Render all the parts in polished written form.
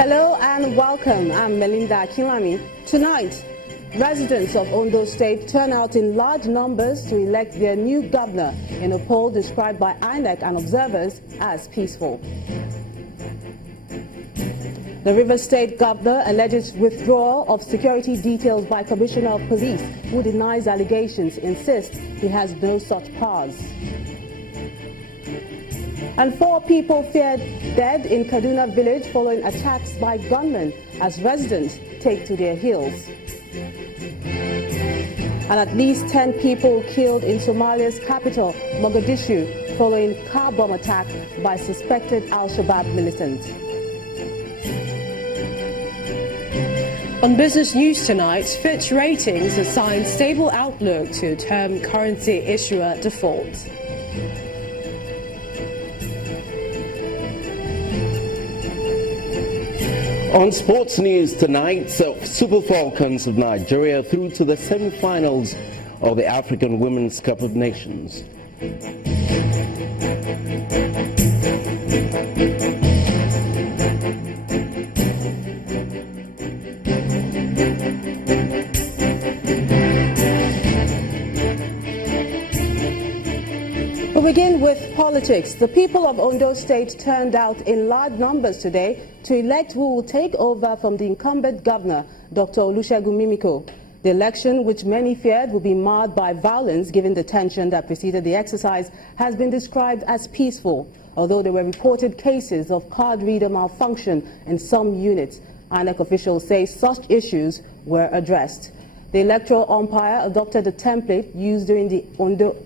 Hello and welcome. I'm Melinda Kimami. Tonight, residents of Ondo State turn out in large numbers to elect their new governor in a poll described by INEC and observers as peaceful. The Rivers State governor alleges withdrawal of security details by Commissioner of Police, who denies allegations, insists he has no such powers. And 4 people feared dead in Kaduna village following attacks by gunmen as residents take to their heels. And at least 10 people killed in Somalia's capital, Mogadishu, following car bomb attack by suspected Al-Shabaab militants. On Business News tonight, Fitch Ratings assigned stable outlook to term currency issuer default. On sports news tonight, Super Falcons of Nigeria through to the semi-finals of the African Women's Cup of Nations. We begin with politics. The people of Ondo State turned out in large numbers today to elect who will take over from the incumbent governor, Dr. Olusegun Mimiko. The election, which many feared would be marred by violence given the tension that preceded the exercise, has been described as peaceful, although there were reported cases of card reader malfunction in some units. INEC officials say such issues were addressed. The electoral umpire adopted a template used during the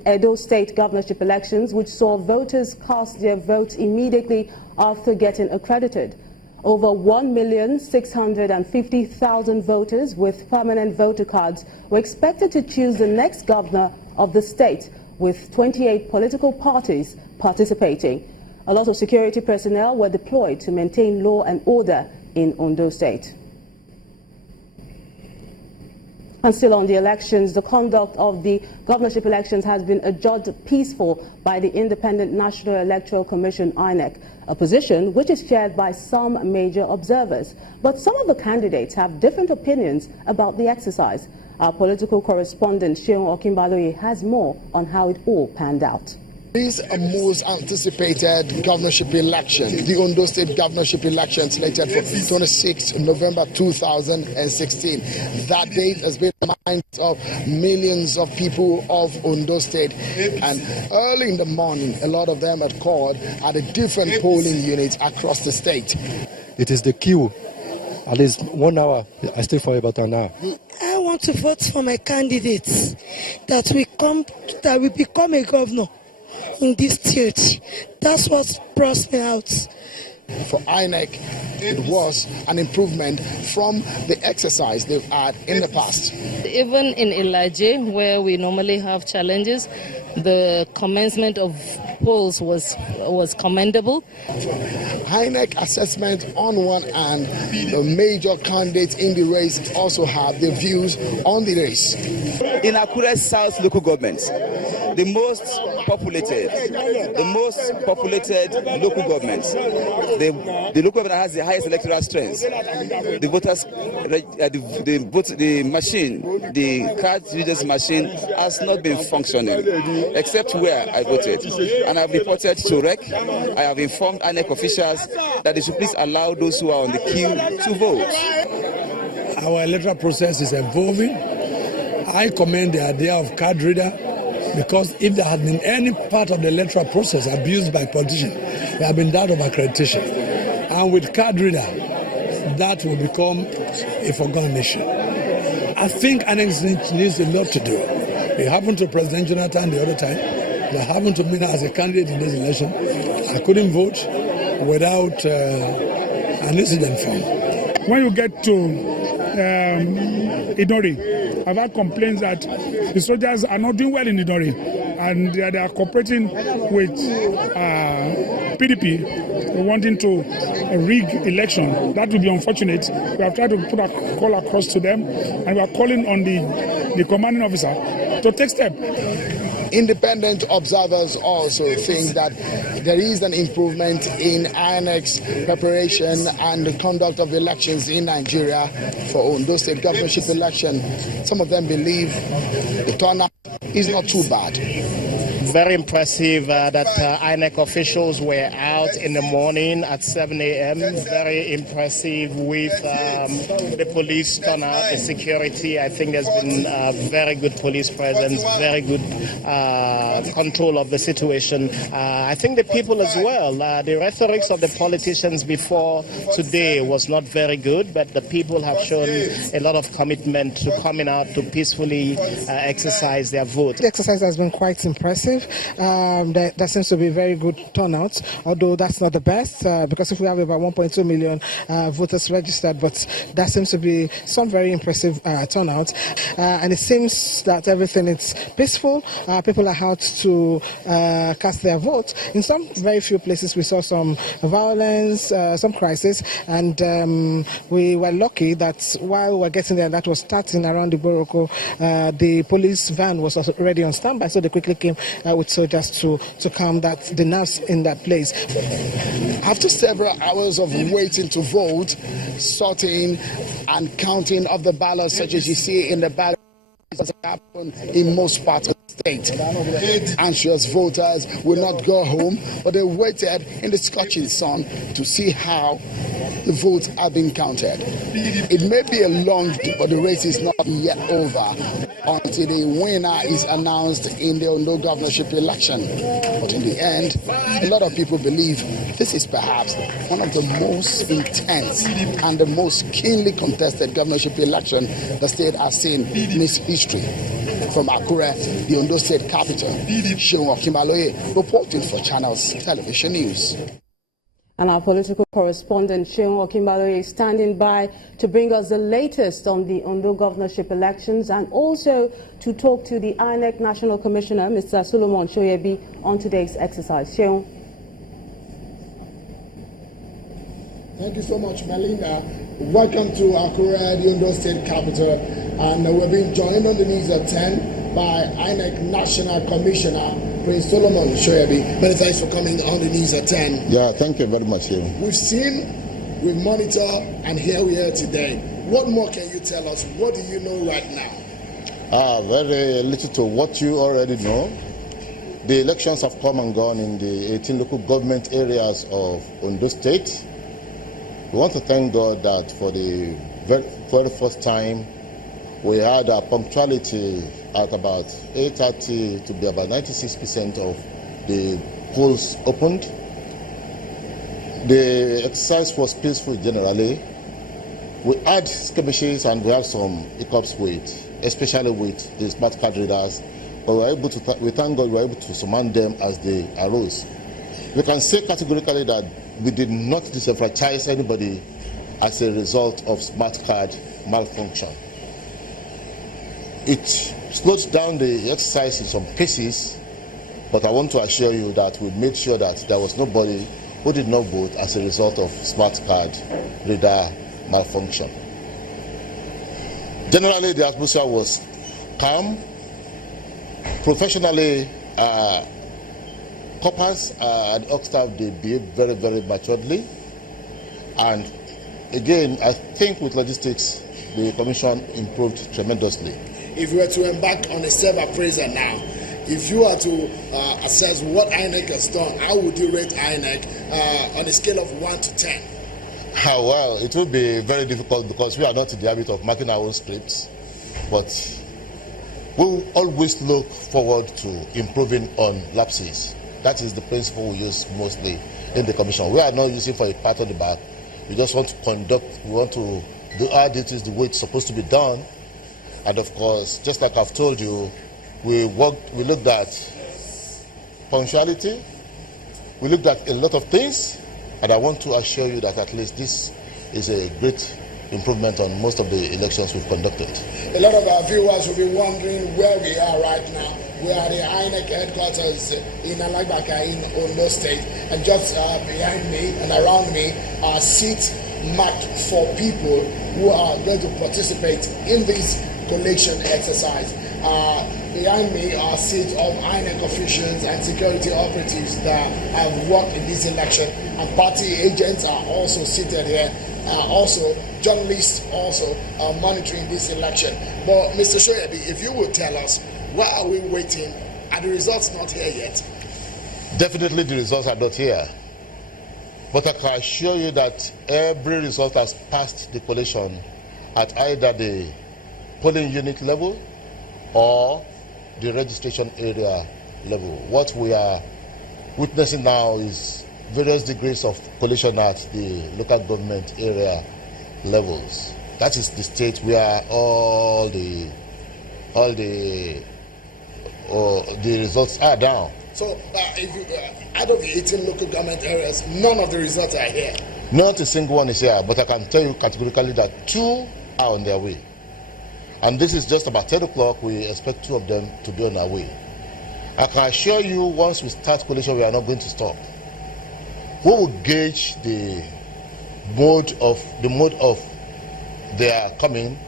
Edo State governorship elections, which saw voters cast their votes immediately after getting accredited. Over 1,650,000 voters with permanent voter cards were expected to choose the next governor of the state, with 28 political parties participating. A lot of security personnel were deployed to maintain law and order in Ondo State. And still on the elections, the conduct of the governorship elections has been adjudged peaceful by the Independent National Electoral Commission, INEC, a position which is shared by some major observers. But some of the candidates have different opinions about the exercise. Our political correspondent, Seun Okinbaloye, has more on how it all panned out. This is a most anticipated governorship election, the Ondo State governorship election slated for 26 November 2016. That date has been in the minds of millions of people of Ondo State. And early in the morning, a lot of them had called at the different polling units across the state. It is the queue. At least 1 hour. I stay for about an hour. I want to vote for my candidates that will become a governor in this state. That's what brought me out. For INEC, it was an improvement from the exercise they've had in the past. Even in Ilaje, where we normally have challenges, the commencement of polls was commendable. INEC assessment on one hand, the major candidates in the race also have their views on the race. In Akure South local government, the most populated local government, the local government that has the highest electoral strength. The voters, the machine, the card readers machine has not been functioning, except where I voted. And I've reported to REC. I have informed INEC officials that they should please allow those who are on the queue to vote. Our electoral process is evolving. I commend the idea of card reader, because if there had been any part of the electoral process abused by politicians, there have been that of accreditation. And with card reader, that will become a forgotten issue. I think INEC needs a lot to do. It happened to President Jonathan the other time. That happened to me as a candidate in this election. I couldn't vote without an incident form. When you get to Idori, I've had complaints that the soldiers are not doing well in Idori, and they are cooperating with PDP, wanting to rig election. That would be unfortunate. We have tried to put a call across to them, and we are calling on the commanding officer to take steps. Independent observers also think that there is an improvement in INEC's preparation and the conduct of elections in Nigeria for Ondo State governorship election. Some of them believe the turnout is not too bad. Very impressive that INEC officials were out in the morning at 7 a.m. Very impressive with the police turnout, the security. I think there's been very good police presence, very good control of the situation. I think the people as well, the rhetoric of the politicians before today was not very good, but the people have shown a lot of commitment to coming out to peacefully exercise their vote. The exercise has been quite impressive. There seems to be very good turnout, although that's not the best because if we have about 1.2 million voters registered, but there seems to be some very impressive turnout, and it seems that everything is peaceful. People are out to cast their vote. In some very few places we saw some violence, some crisis, and we were lucky that while we were getting there, that was starting around the Boroko, the police van was already on standby, so they quickly came with soldiers to calm the nerves in that place. After several hours of waiting to vote, sorting and counting of the ballots, such as you see in the ballot, has happened in most parts of the state. Anxious voters will not go home, but they waited in the scorching sun to see how the votes are being counted. It may be a long day, but the race is not yet over until the winner is announced in the Ondo governorship election. But in the end, a lot of people believe this is perhaps one of the most intense and the most keenly contested governorship election the state has seen in its history. From Akure, the Ondo State capital, Seun Okinbaloye reporting for Channels Television News. And our political correspondent, Seun Okinbaloye, is standing by to bring us the latest on the Ondo governorship elections and also to talk to the INEC National Commissioner, Mr. Solomon Shoyebi, on today's exercise. Seun. Thank you so much, Melinda. Welcome to Akure, the Ondo State capital. And we're being joined on the news at 10 by INEC National Commissioner, Prince Solomon Shoyebi. Many thanks for coming on the news at 10. Yeah, thank you very much. We've seen, we monitor, and here we are today. What more can you tell us? What do you know right now? Very little to what you already know. The elections have come and gone in the 18 local government areas of Ondo State. We want to thank God that for the very first time, we had a punctuality at about 8:30 to be about 96% of the polls opened. The exercise was peaceful generally. We had skirmishes and we have some hiccups especially with the smart card readers, but we thank God we were able to surmount them as they arose. We can say categorically that we did not disenfranchise anybody as a result of smart card malfunction. It slowed down the exercise in some cases, but I want to assure you that we made sure that there was nobody who did not vote as a result of smart card reader malfunction. Generally, the atmosphere was calm. Professionally, coppers and Ox staff, they behaved very, very maturely. And again, I think with logistics, the commission improved tremendously. If you were to embark on a self-appraisal now, if you are to assess what INEC has done, how would you rate INEC on a scale of 1 to 10? Well, it will be very difficult because we are not in the habit of marking our own scripts, but we will always look forward to improving on lapses. That is the principle we use mostly in the commission. We are not using for a pat on the back. We just want to we want to do our duties the way it's supposed to be done. And of course, just like I've told you, we looked at punctuality, we looked at a lot of things, and I want to assure you that at least this is a great improvement on most of the elections we've conducted. A lot of our viewers will be wondering where we are right now. We are at the INEC headquarters in Alagbaka in Ondo State, and just behind me and around me are seats marked for people who are going to participate in this collation exercise. Behind me are seats of INEC officials and security operatives that have worked in this election, and party agents are also seated here. Also, journalists also are monitoring this election. But Mr. Shoyabi, if you would tell us, why are we waiting? Are the results not here yet? Definitely the results are not here. But I can assure you that every result has passed the collation at either the polling unit level or the registration area level. What we are witnessing now is various degrees of collation at the local government area levels. That is the state where all the results are down. So, if you, out of the 18 local government areas, none of the results are here? Not a single one is here, but I can tell you categorically that 2 are on their way. And this is just about 10 o'clock. We expect 2 of them to be on their way. I can assure you, once we start collation, we are not going to stop. We will gauge the mode of their coming.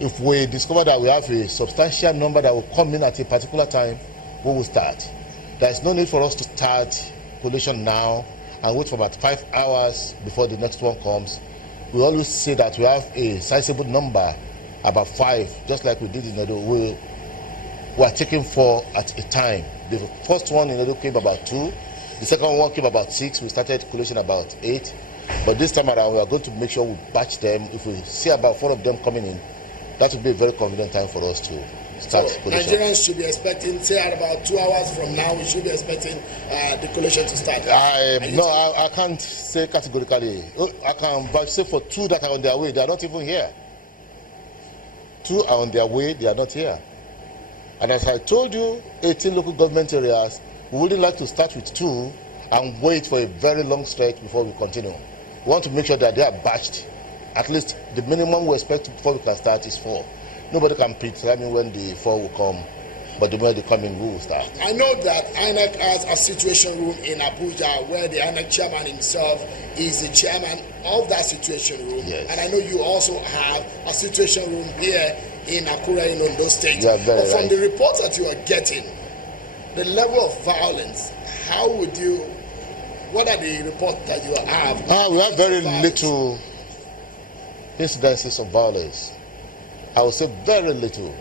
If we discover that we have a substantial number that will come in at a particular time, we will start. There is no need for us to start collation now and wait for about 5 hours before the next one comes. We always say that we have a sizable number, about 5, just like we did in Ondo. We are taking 4 at a time. The first one in Ondo came about 2. The second one came about 6. We started collation about 8. But this time around, we are going to make sure we batch them. If we see about 4 of them coming in, that will be a very convenient time for us to start collation. Nigerians should be expecting, say at about 2 hours from now, we should be expecting the collation to start. I can't say categorically. I can say for 2 that are on their way, they are not even here. 2 are on their way, they are not here. And as I told you, 18 local government areas, we wouldn't like to start with 2 and wait for a very long stretch before we continue. We want to make sure that they are batched. At least the minimum we expect before we can start is 4. Nobody can determine when the 4 will come, but the moment they come in, we will start. I know that INEC has a situation room in Abuja where the INEC chairman himself is the chairman of that situation room. Yes. And I know you also have a situation room here in Akure in Ondo State. You are very but from right. the reports that you are getting, the level of violence, what are the reports that you have? We have very little incidences of violence. I would say very little.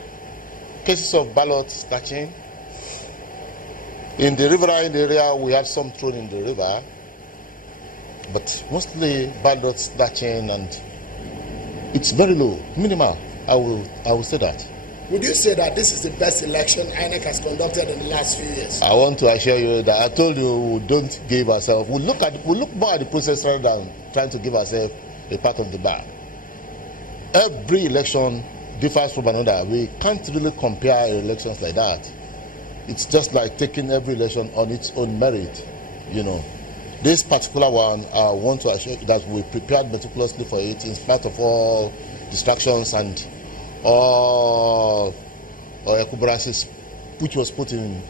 Cases of ballot snatching. In the riverine area, we had some thrown in the river, but mostly ballot snatching, and it's very low, minimal. I will say that. Would you say that this is the best election INEC has conducted in the last few years? I want to assure you that I told you we don't give ourselves. We look more at the process rather than trying to give ourselves a part of the bar. Every election differs from another. We can't really compare elections like that. It's just like taking every election on its own merit, you know. This particular one, I want to assure you that we prepared meticulously for it in spite of all distractions and all encumbrances which was put in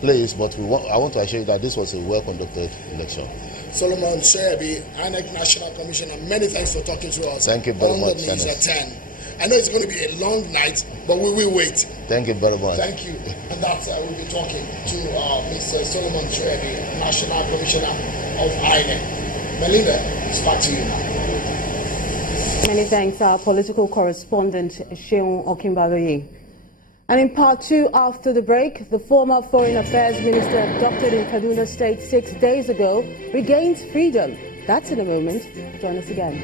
place, but I want to assure you that this was a well-conducted election. Solomon Shebi, INEC National Commissioner, many thanks for talking to us. Thank you very much. On the news at 10. I know it's going to be a long night, but we will wait. Thank you very much. Thank you. And that's we'll be talking to Mr. Solomon Shebi, National Commissioner of INEC. Melinda, it's back to you now. Many thanks, our political correspondent, Sheung Okinbaloye. And in part 2, after the break, the former Foreign Affairs Minister abducted in Kaduna State 6 days ago regains freedom. That's in a moment. Join us again.